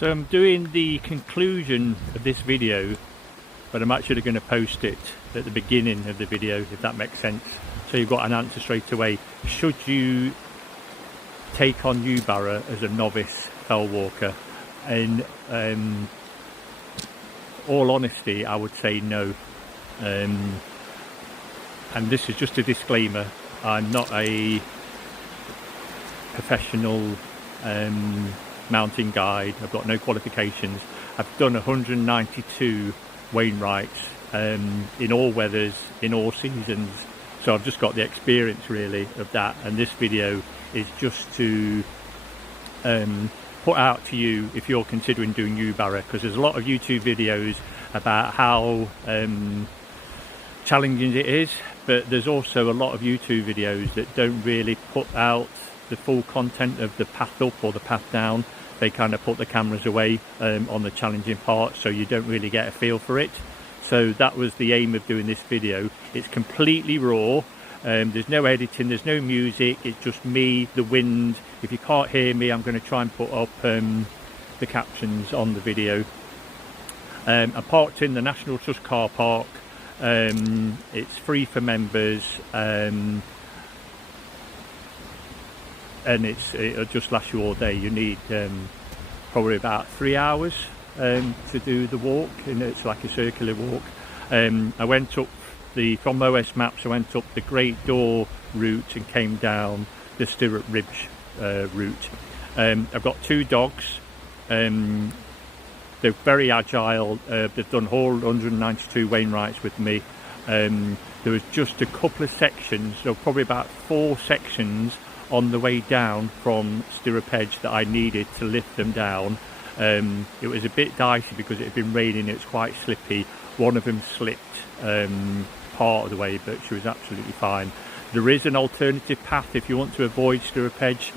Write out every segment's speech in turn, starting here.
So I'm doing the conclusion of this video, but I'm actually going to post it at the beginning of the video, if that makes sense. So you've got an answer straight away. Should you take on Yewbarrow as a novice fell walker? In all honesty, I would say no. And this is just a disclaimer. I'm not a professional mountain guide. I've got no qualifications. I've done 192 Wainwrights in all weathers, in all seasons. So I've just got the experience really of that. And this video is just to put out to you if you're considering doing Yewbarrow, because there's a lot of YouTube videos about how challenging it is, but there's also a lot of YouTube videos that don't really put out the full content of the path up or the path down. They kind of put the cameras away on the challenging part, so you don't really get a feel for it. So that was the aim of doing this video. It's completely raw. There's no editing, there's no music, it's just me, the wind. If you can't hear me, I'm going to try and put up the captions on the video. I parked in the National Trust car park. It's free for members, and it'll just last you all day. You need probably about 3 hours to do the walk, and it's like a circular walk. I went up from OS Maps, I went up the Great Door route and came down the Stirrup Ridge route. I've got 2 dogs. They're very agile. They've done all 192 Wainwrights with me. There was just a couple of sections, so probably about 4 sections on the way down from Stirrup Edge that I needed to lift them down. It was a bit dicey because it had been raining, it was quite slippy. One of them slipped part of the way, but she was absolutely fine. There is an alternative path if you want to avoid Stirrup Edge.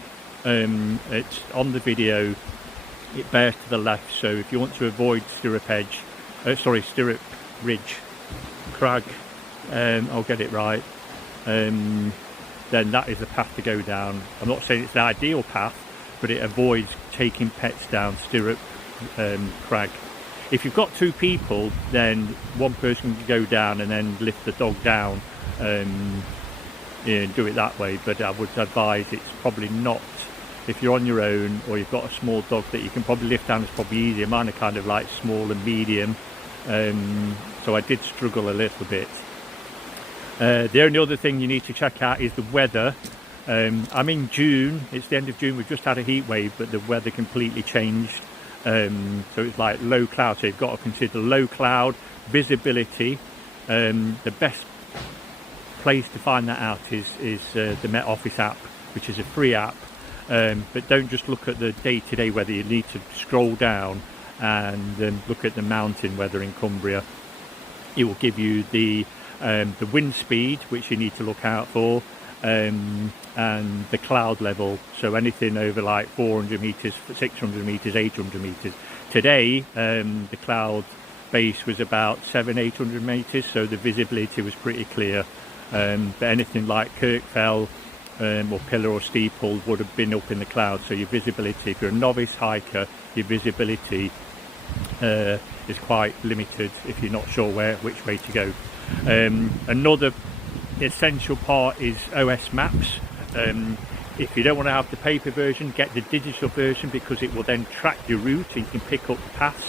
It's on the video, it bears to the left, so if you want to avoid Stirrup Edge, Stirrup Ridge, Crag, I'll get it right, then that is the path to go down. I'm not saying it's the ideal path, but it avoids taking pets down Stirrup Crag. If you've got 2 people, then one person can go down and then lift the dog down, and do it that way. But I would advise it's probably not, if you're on your own or you've got a small dog that you can probably lift down, it's probably easier. Mine are kind of like small and medium, so I did struggle a little bit. The only other thing you need to check out is the weather. I'm in June, it's the end of June, we've just had a heat wave, but the weather completely changed. So it's like low cloud, so you've got to consider low cloud, visibility. The best place to find that out is the Met Office app, which is a free app. But don't just look at the day-to-day weather, you need to scroll down and look at the mountain weather in Cumbria. It will give you the wind speed, which you need to look out for, and the cloud level. So anything over like 400 meters, 600 meters, 800 meters. Today, the cloud base was about 700-800 meters, so the visibility was pretty clear. But anything like Kirk Fell or Pillar or Steeple would have been up in the clouds. So your visibility, if you're a novice hiker, your visibility is quite limited if you're not sure which way to go. Another essential part is OS Maps. If you don't want to have the paper version, get the digital version, because it will then track your route and you can pick up the paths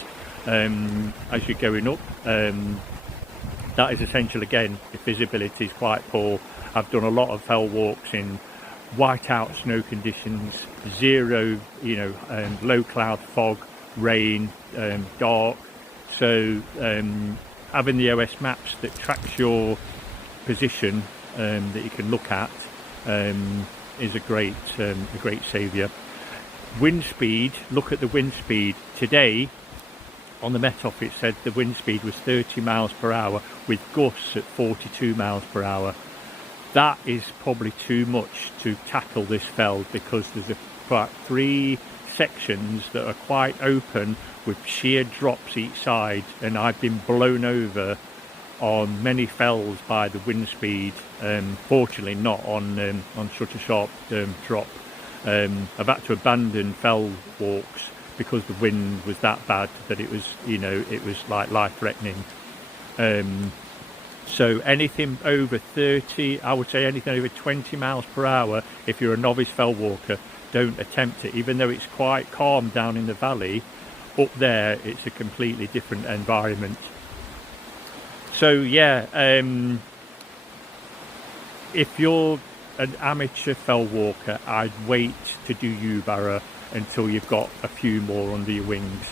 as you're going up. That is essential again if visibility is quite poor. I've done a lot of fell walks in whiteout snow conditions, zero, low cloud, fog, rain, dark. So having the OS Maps that tracks your position that you can look at is a great saviour. Wind speed, look at the wind speed. Today on the Met Office, it said the wind speed was 30 miles per hour with gusts at 42 miles per hour. That is probably too much to tackle this fell, because there's about 3 sections that are quite open with sheer drops each side, and I've been blown over on many fells by the wind speed. Fortunately not on such a sharp drop. I've had to abandon fell walks because the wind was that bad that it was, you know, it was like life-threatening. So anything over 30, I would say anything over 20 miles per hour, if you're a novice fell walker, don't attempt it. Even though it's quite calm down in the valley, up there it's a completely different environment. So yeah, if you're an amateur fell walker, I'd wait to do Yewbarrow until you've got a few more under your wings.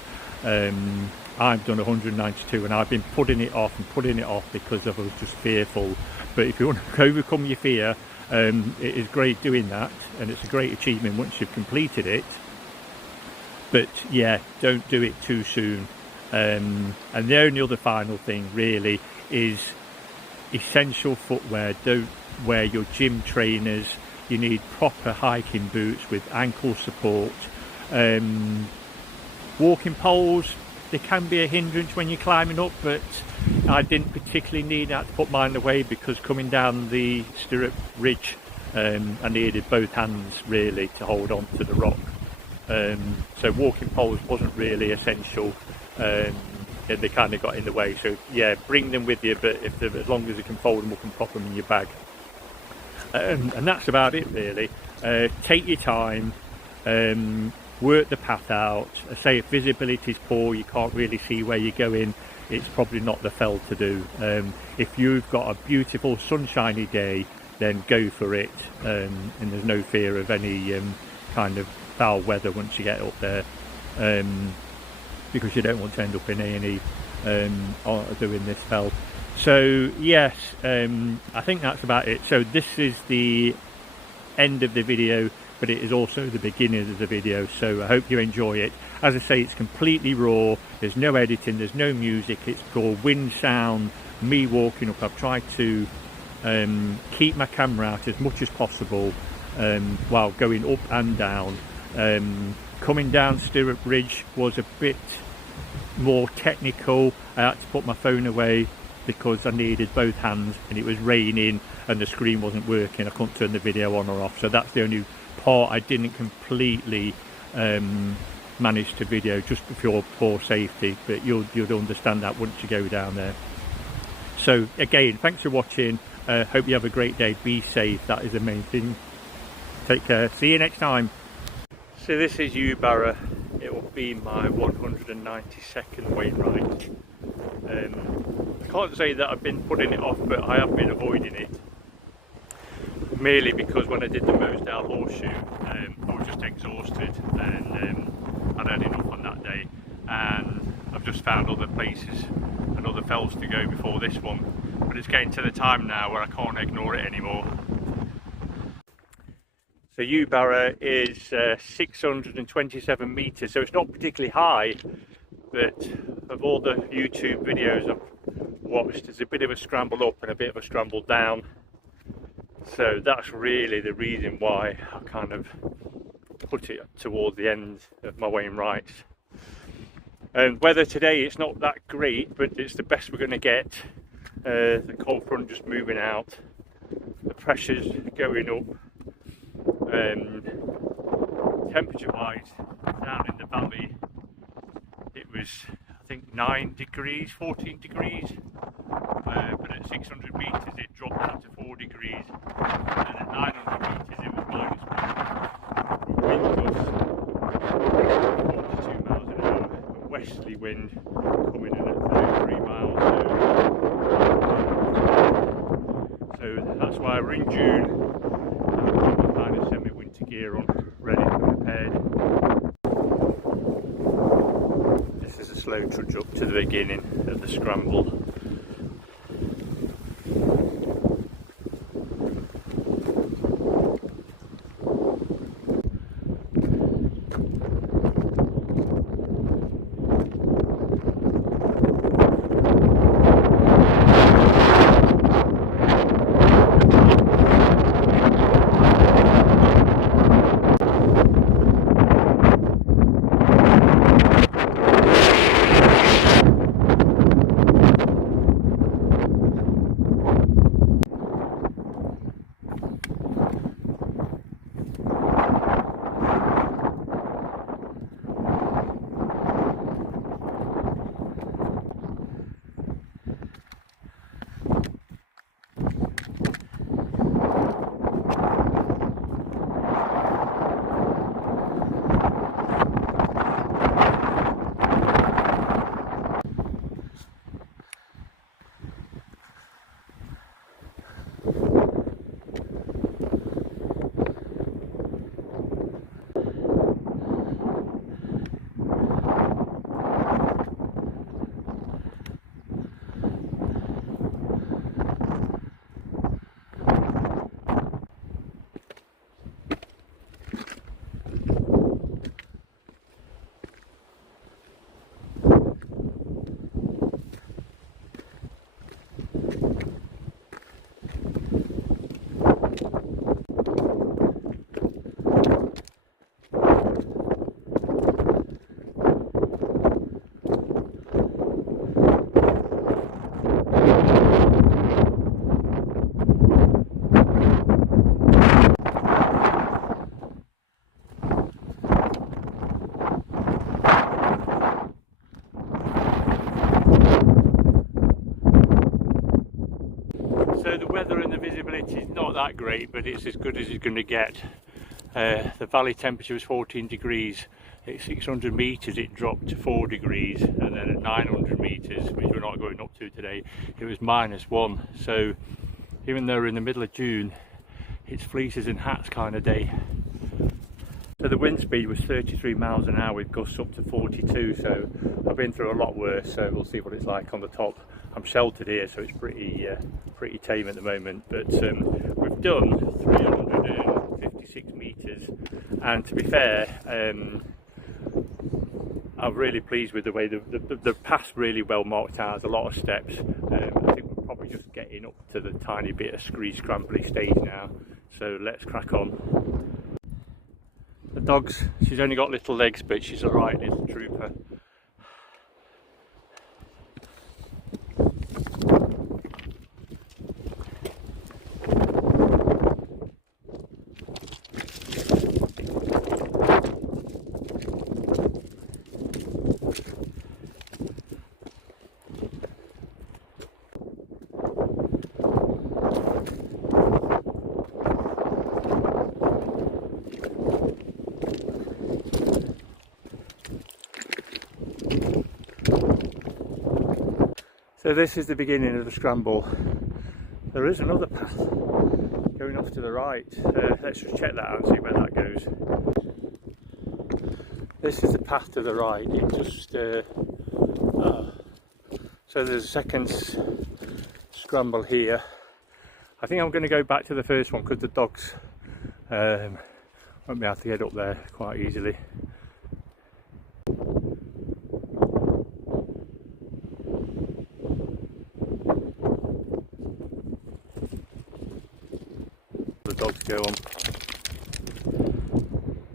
I've done 192 and I've been putting it off because I was just fearful. But if you want to overcome your fear, it is great doing that, and it's a great achievement once you've completed it. But yeah, don't do it too soon. And the only other final thing really is essential footwear. Don't wear your gym trainers. You need proper hiking boots with ankle support. Walking poles, they can be a hindrance when you're climbing up, but I didn't particularly need that to put mine away, because coming down the stirrup ridge, I needed both hands really to hold on to the rock. So walking poles wasn't really essential. They kind of got in the way, so yeah, bring them with you, but as long as you can fold them up and prop them in your bag. And that's about it really. Take your time, work the path out. I say if visibility is poor, you can't really see where you're going, it's probably not the fell to do. If you've got a beautiful sunshiny day, then go for it, and there's no fear of any kind of foul weather once you get up there, because you don't want to end up in A&E doing this fell. So yes, I think that's about it. So this is the end of the video, but it is also the beginning of the video, so I hope you enjoy it. As I say, it's completely raw, there's no editing, there's no music, it's pure wind sound, me walking up. I've tried to keep my camera out as much as possible while going up and down. Coming down Stirrup Ridge was a bit more technical. I had to put my phone away because I needed both hands, and it was raining and the screen wasn't working. I couldn't turn the video on or off, so that's the only part I didn't completely manage to video, just for poor safety, but you'll understand that once you go down there. So again, thanks for watching. Hope you have a great day. Be safe, that is the main thing. Take care, see you next time. So this is Yewbarrow. It will be my 192nd Wainwright. I can't say that I've been putting it off, but I have been avoiding it, merely because when I did the Mosedale Horseshoe, I was just exhausted, and I'd had enough on that day, and I've just found other places and other fells to go before this one. But it's getting to the time now where I can't ignore it anymore. So Yewbarrow is 627 metres, so it's not particularly high, but of all the YouTube videos I've watched, there's a bit of a scramble up and a bit of a scramble down. So that's really the reason why I kind of put it towards the end of my Wainwrights. And weather today, it's not that great, but it's the best we're going to get. The cold front just moving out, the pressure's going up. Temperature wise, down in the valley it was, I think, 9 degrees, 14 degrees, but at 600 metres it dropped down to 4 degrees, and at 900 metres it was -1. Wind gusts 42 miles an hour, a westerly wind coming in at 33 miles an hour. So that's why we're in June. Kind of semi-winter gear on, ready and prepared. This is a slow trudge up to the beginning of the scramble. that great, but it's as good as it's going to get. The valley temperature was 14 degrees. At 600 metres it dropped to 4 degrees, and then at 900 metres, which we're not going up to today, it was -1. So even though we're in the middle of June, it's fleeces and hats kind of day. So the wind speed was 33 miles an hour with gusts up to 42, so I've been through a lot worse, so we'll see what it's like on the top. I'm sheltered here, so it's pretty tame at the moment, but we've done 356 metres, and to be fair, I'm really pleased with the way the path's really well marked out. There's a lot of steps. I think we're probably just getting up to the tiny bit of scrambly stage now, so let's crack on. The dog's, she's only got little legs, but she's a right little trooper. So this is the beginning of the scramble. There is another path going off to the right. Let's just check that out and see where that goes. This is the path to the right. It just so there's a second scramble here. I think I'm going to go back to the first one because the dogs won't be able to get up there quite easily. Dogs go on.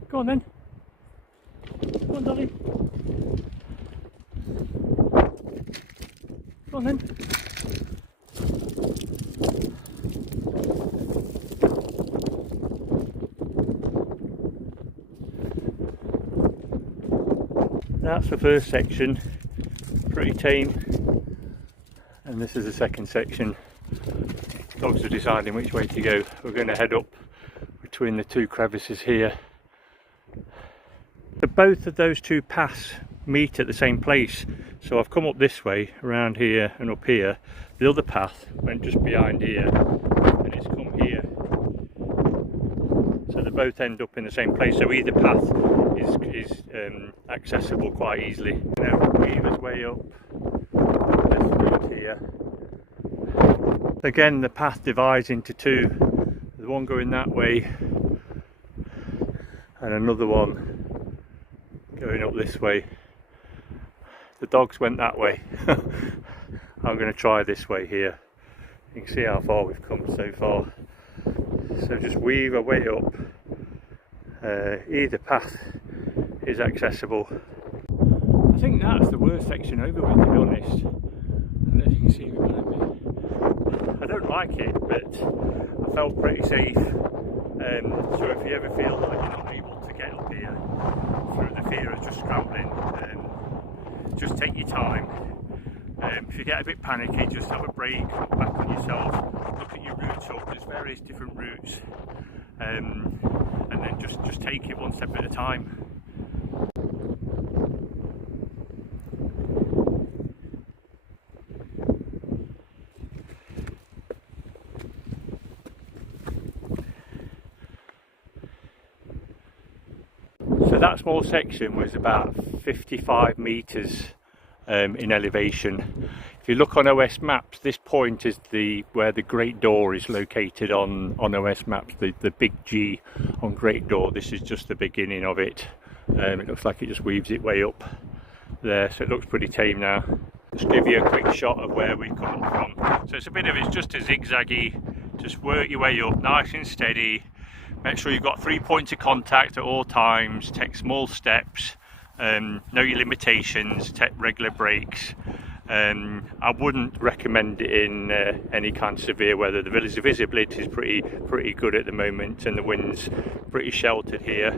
Go on then. Go on, Dolly. Go on then. That's the first section, pretty tame, and this is the second section. Dogs are deciding which way to go. We're going to head up between the two crevices here. So both of those two paths meet at the same place. So I've come up this way, around here and up here. The other path went just behind here and it's come here. So they both end up in the same place. So either path is accessible quite easily. Now Weaver's way up. This route here. Again, the path divides into two. There's one going that way and another one going up this way. The dogs went that way. I'm going to try this way here. You can see how far we've come so far. So just weave our way up. Either path is accessible. I think that's the worst section over with, to be honest. And as you can see behind me, I don't like it, but I felt pretty safe. So if you ever feel like you're not able to get up here through the fear of just scrambling, just take your time. If you get a bit panicky, just have a break, look back on yourself, look at your routes up. There's various different routes, and then just take it one step at a time. So that small section was about 55 metres in elevation. If you look on OS maps, this point is where the Great Door is located on OS maps, the big G on Great Door. This is just the beginning of it. It looks like it just weaves its way up there, so it looks pretty tame now. Just give you a quick shot of where we've come from. So it's just a zigzaggy, just work your way up nice and steady. Make sure you've got 3 points of contact at all times, take small steps, know your limitations, take regular breaks. I wouldn't recommend it in any kind of severe weather. The visibility is pretty good at the moment and the wind's pretty sheltered here.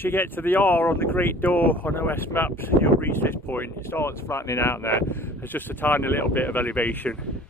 once you get to the R on the Great Door on OS maps, you'll reach this point. It starts flattening out there. There's just a tiny little bit of elevation.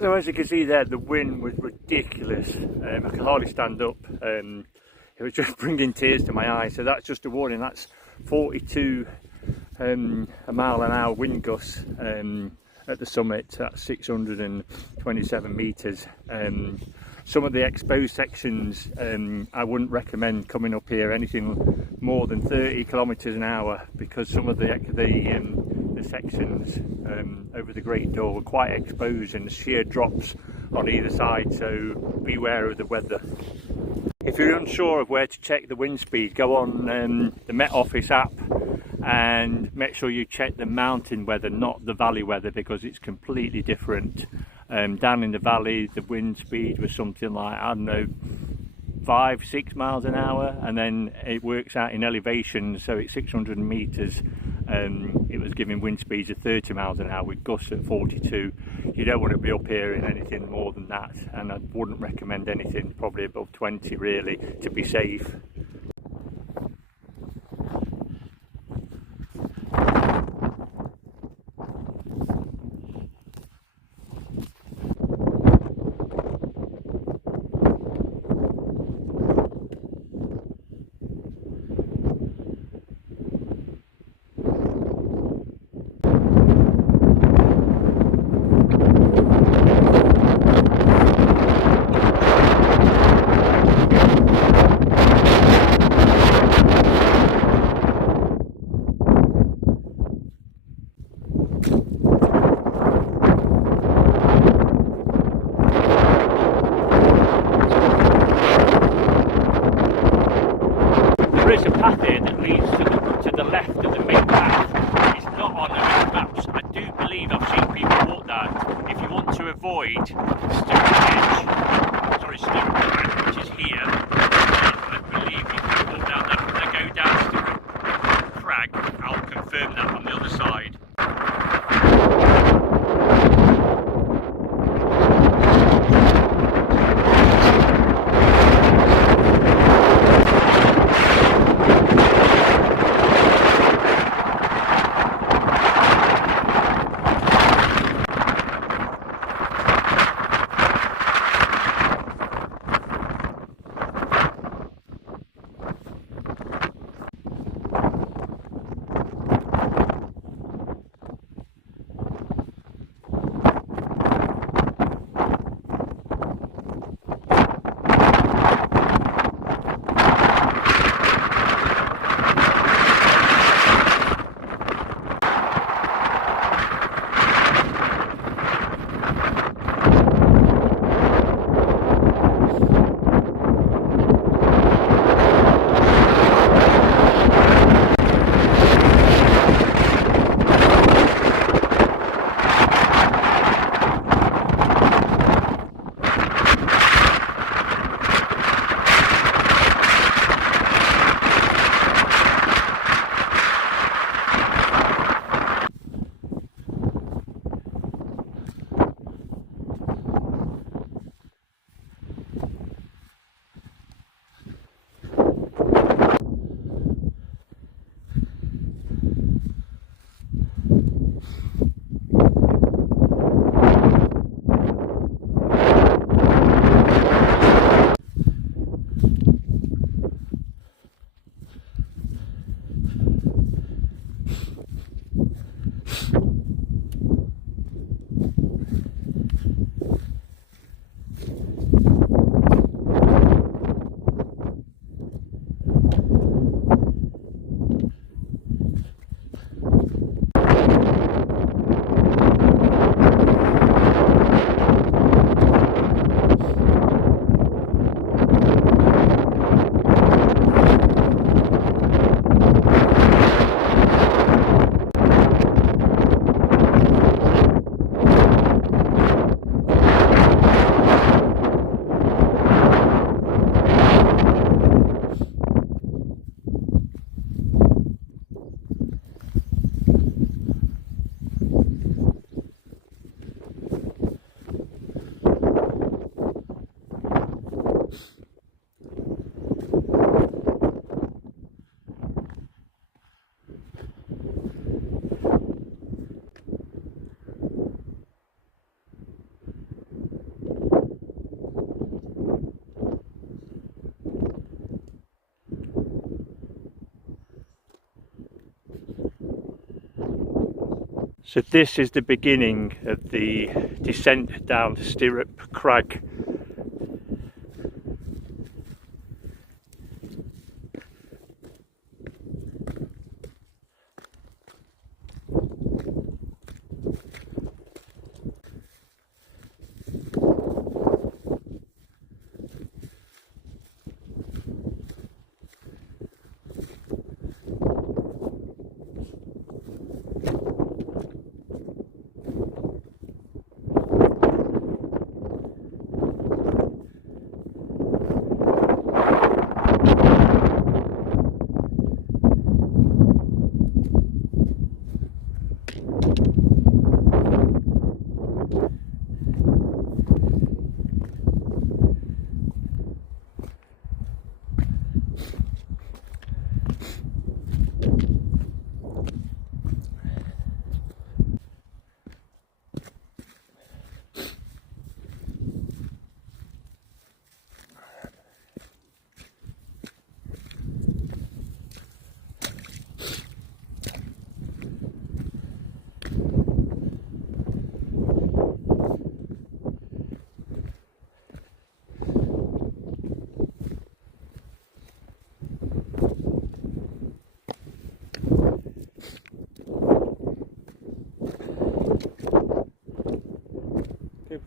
So as you can see there, the wind was ridiculous. I could hardly stand up. It was just bringing tears to my eyes. So that's just a warning. That's 42 a mile an hour wind gusts at the summit. That's 627 meters. Some of the exposed sections, I wouldn't recommend coming up here anything more than 30 kilometers an hour, because some of the sections over the Great Door were quite exposed and the sheer drops on either side, so beware of the weather. If you're unsure of where to check the wind speed, go on the Met Office app and make sure you check the mountain weather, not the valley weather, because it's completely different. Down in the valley, the wind speed was something like, I don't know, 5-6 miles an hour, and then it works out in elevation, so it's 600 meters. It was giving wind speeds of 30 miles an hour with gusts at 42. You don't want to be up here in anything more than that, and I wouldn't recommend anything probably above 20 really, to be safe. There is a path here that leads to the left of the main path. It's not on the maps. I do believe I've seen people walk that. If you want to avoid Stewart, which is here, I believe you can walk down that, go down to the crag. I'll confirm that on the other side. So this is the beginning of the descent down Stirrup Crag.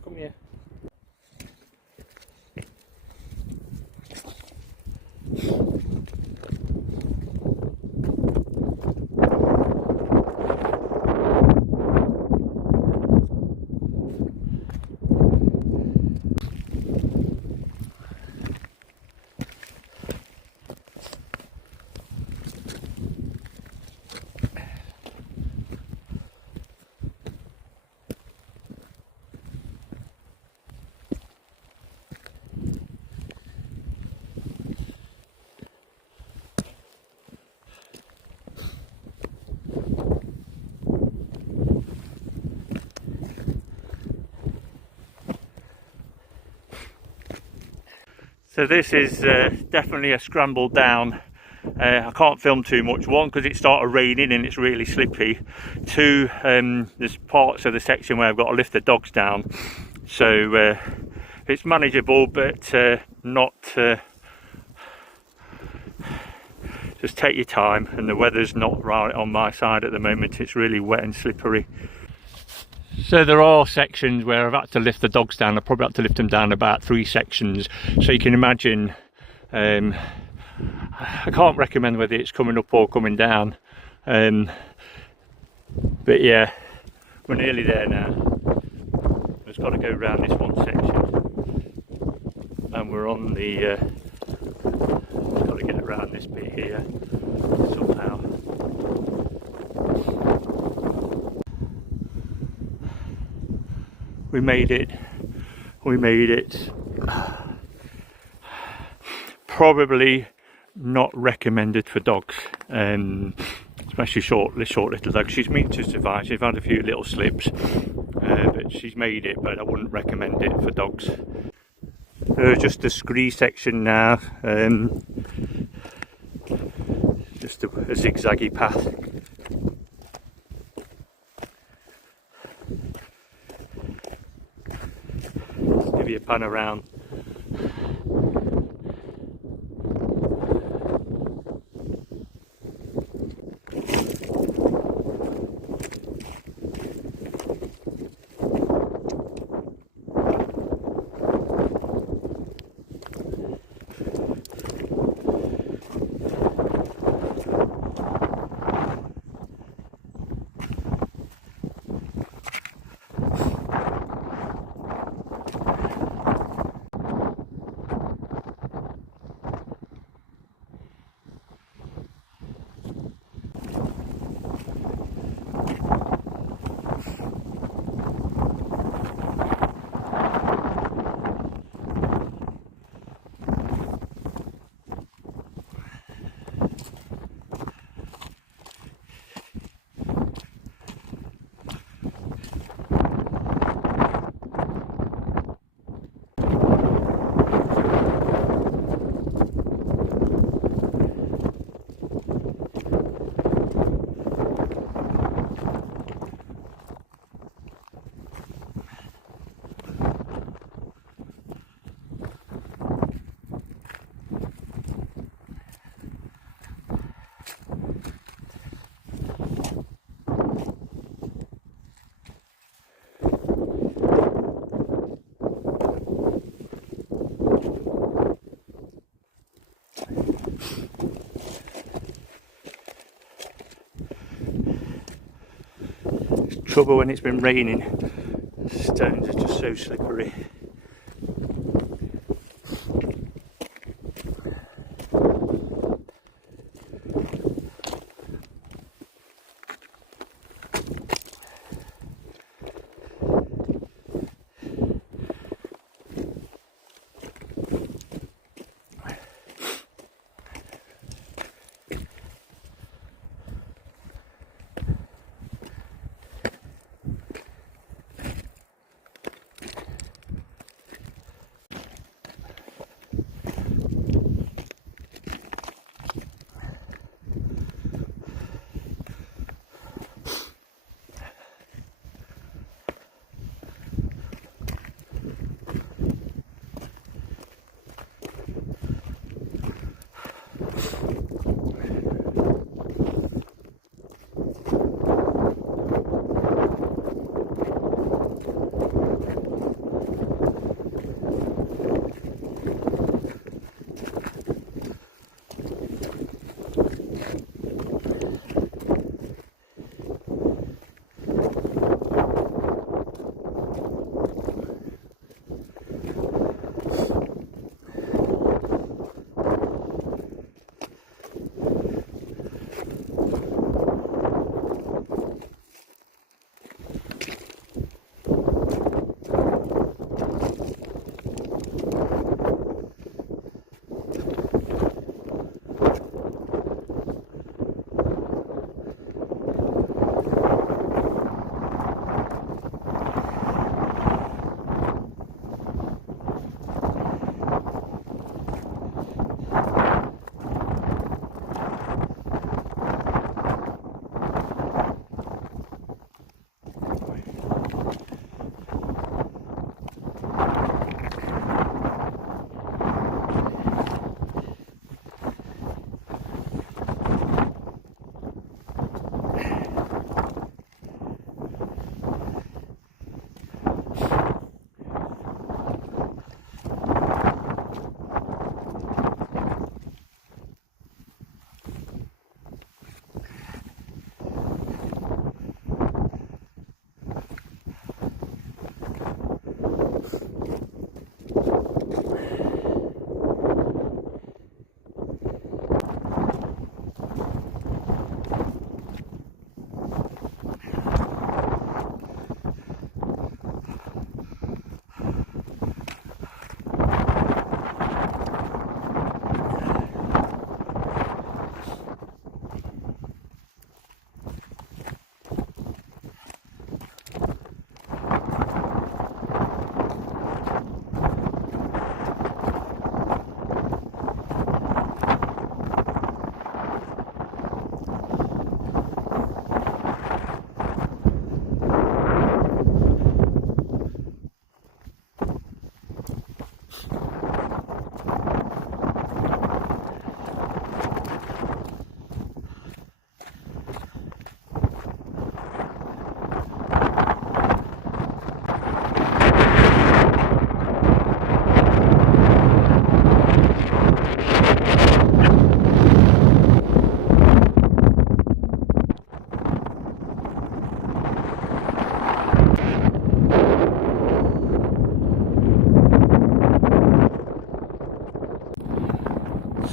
Come here. So this is definitely a scramble down. I can't film too much. One, because it started raining and it's really slippery. Two, there's parts of the section where I've got to lift the dogs down. So it's manageable, but not... just take your time, and the weather's not right on my side at the moment. It's really wet and slippery. So there are sections where I've had to lift the dogs down. I've probably had to lift them down about 3 sections. So you can imagine, I can't recommend whether it's coming up or coming down. But yeah, we're nearly there now. We've just got to go around this one section. And we're on the, just got to get around this bit here somehow. We made it. Probably not recommended for dogs, especially short little dogs. She's meant to survive. She's had a few little slips, but she's made it, but I wouldn't recommend it for dogs. Just the scree section now, just a zigzaggy path. Give you a pan around. trouble when it's been raining. The stones are just so slippery.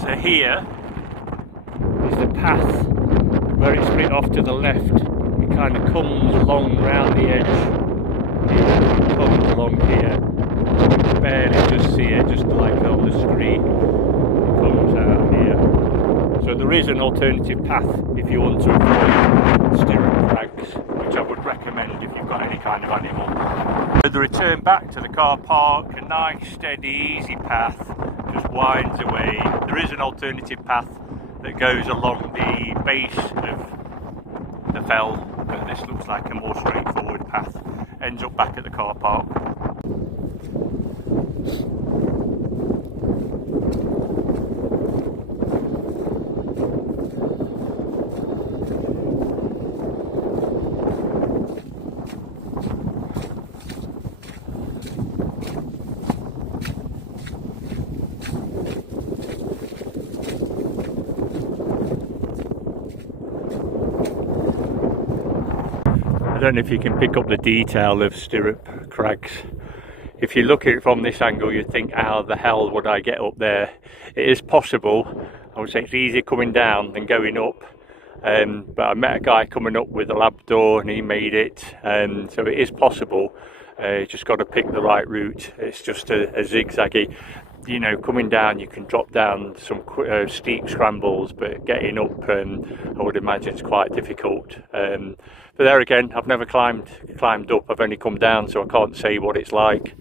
So here is the path where it's split off to the left. It kind of comes along round the edge. It comes along here. You can barely just see it, just like on the screen. It comes out here. So there is an alternative path if you want to avoid stirrup crags, which I would recommend if you've got any kind of animal. So the return back to the car park, a nice, steady, easy path, just winds away. There is an alternative path that goes along the base of the fell, but this looks like a more straightforward path. Ends up back at the car park. I don't know if you can pick up the detail of Stirrup Crags. If you look at it from this angle, you'd think, how the hell would I get up there? It is possible. I would say it's easier coming down than going up. But I met a guy coming up with a Labrador and he made it. So it is possible. You just got to pick the right route. It's just a zigzaggy. You know, coming down, you can drop down some steep scrambles, but getting up, I would imagine, is quite difficult. But there again, I've never climbed up. I've only come down, so I can't say what it's like.